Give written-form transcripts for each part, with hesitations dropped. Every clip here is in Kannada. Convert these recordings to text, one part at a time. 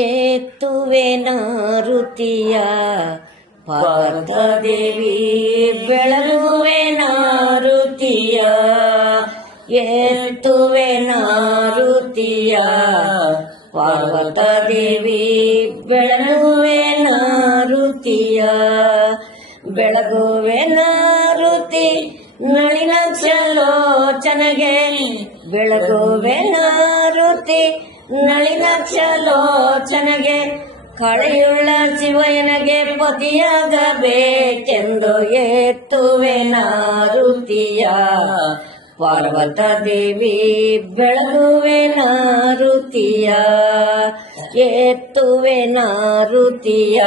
ಏತ್ತುವೆ ನಾರುತಿಯ ಪಾರ್ವತದೇವಿ ಬೆಳಗುವೆ ನಾರುತಿಯ ಏತ್ತುವೆ ನಾರುತಿಯ ಪಾರ್ವತದೇವಿ ಬೆಳಗುವೆ ನಾರುತಿಯ ಬೆಳಗುವೆ ನಾರುತಿ ನಳಿನಾಕ್ಷಲೋಚನಗೆ ಬೆಳಗುವೆ ನಾರುತಿ ನಳಿನಾಕ್ಷಲೋಚನಗೆ ಕಳೆಯುಳ್ಳ ಶಿವಯನಗೆ ಪತಿಯಾಗಬೇಕೆಂದು ಏತ್ತುವೆ ನಾರುತಿಯ ಪಾರ್ವತದೇವಿ ಬೆಳಗುವೆ ನಾರುತಿಯ ಏತ್ತುವೆ ನಾರುತಿಯ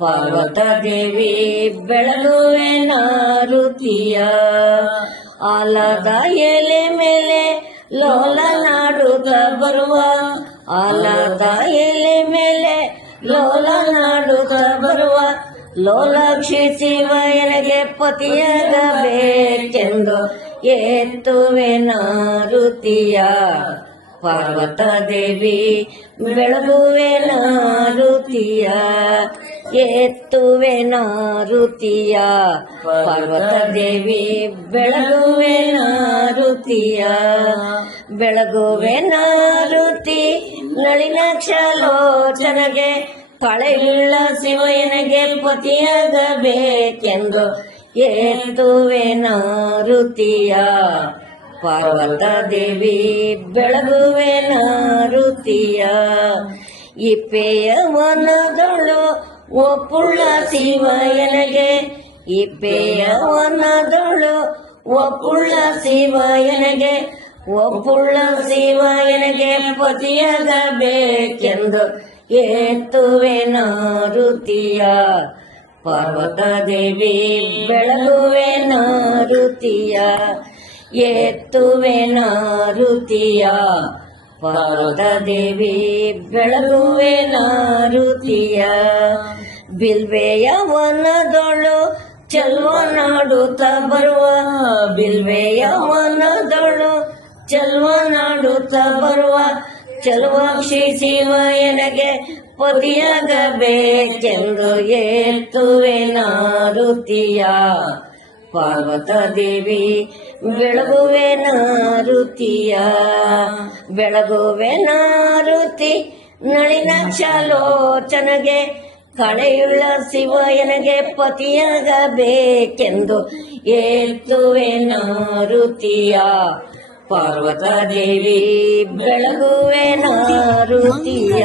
ಪಾರ್ವತದೇವಿ ಬೆಳಗುವೆ ನಾರುತಿಯ ಆಲದ ಎಲೆ ಮೇಲೆ ಲೋಲನಾಡುತ್ತ ಬರುವ ಆಲದ ಎಲೆ ಮೇಲೆ ಲೋಲನಾಡುತ್ತ ಬರುವ ಲೋಲಾಕ್ಷಿ ಶಿವಯನಗೆ ಪತಿಯಾಗಬೇಕೆಂದು ಏತ್ತುವೆ ನಾರುತಿಯ ಪಾರ್ವತದೇವಿ ಬೆಳಗುವೆ ನಾರುತಿಯ ಏತ್ತುವೆ ನಾರುತಿಯ ಪಾರ್ವತದೇವಿ ಬೆಳಗುವೆ ನಾರುತಿಯ ಬೆಳಗುವೆ ನಾರುತಿ ನಳಿನಾಕ್ಷಲೋಚನಗೆ ಕಳೆಯುಳ್ಳ ಶಿವಯನಗೆ ಪತಿಯಾಗಬೇಕೆಂದು ಏತ್ತುವೆ ನಾರುತಿಯ ಪಾರ್ವತದೇವಿ ಬೆಳಗುವೆ ನಾರುತಿಯ ಇಪ್ಪೆಯ ವನದೊಳು ಒಪ್ಪುಳ್ಳ ಶಿವಯನಗೆ ಇಪ್ಪೆಯ ವನದೊಳು ಒಪ್ಪುಳ್ಳ ಶಿವಯನಗೆ ಒಪ್ಪುಳ್ಳ ಶಿವಯನಗೆ ಪತಿಯಾಗಬೇಕೆಂದು ಏತ್ತುವೆ ನಾರುತಿಯ ಪಾರ್ವತದೇವಿ ಬೆಳಗುವೆ ನಾರುತಿಯ ಏತ್ತುವೆ ನಾರುತಿಯ ಪಾರ್ವತದೇವಿ ಬೆಳಗುವೆ ನಾರುತಿಯ ಬಿಲ್ವೆಯ ವನದೊಳು ಚೆಲ್ವ ನಾಡುತ್ತ ಬರುವ ಬಿಲ್ವೆಯ ವನದೊಳು ಚೆಲ್ವ ನಾಡುತ್ತ ಬರುವ ಚಲುವಾಕ್ಷಿ ಶಿವಯನಗೆ ಪತಿಯಾಗಬೇಕೆಂದು ಏತ್ತುವೆ ನಾರುತಿಯ ಪಾರ್ವತದೇವಿ ಬೆಳಗುವೆ ನಾರುತಿಯ ಬೆಳಗುವೆ ನಾರುತಿ ನಳಿನಾಕ್ಷಲೋಚನಗೆ ಕಳೆಯುಳ್ಳ ಶಿವಯನಗೆ ಪತಿಯಾಗಬೇಕೆಂದು ಏತ್ತುವೆ ನಾರುತಿಯ ಪಾರ್ವತದೇವಿ ಬೆಳಗುವೆ ನಾರುತಿಯ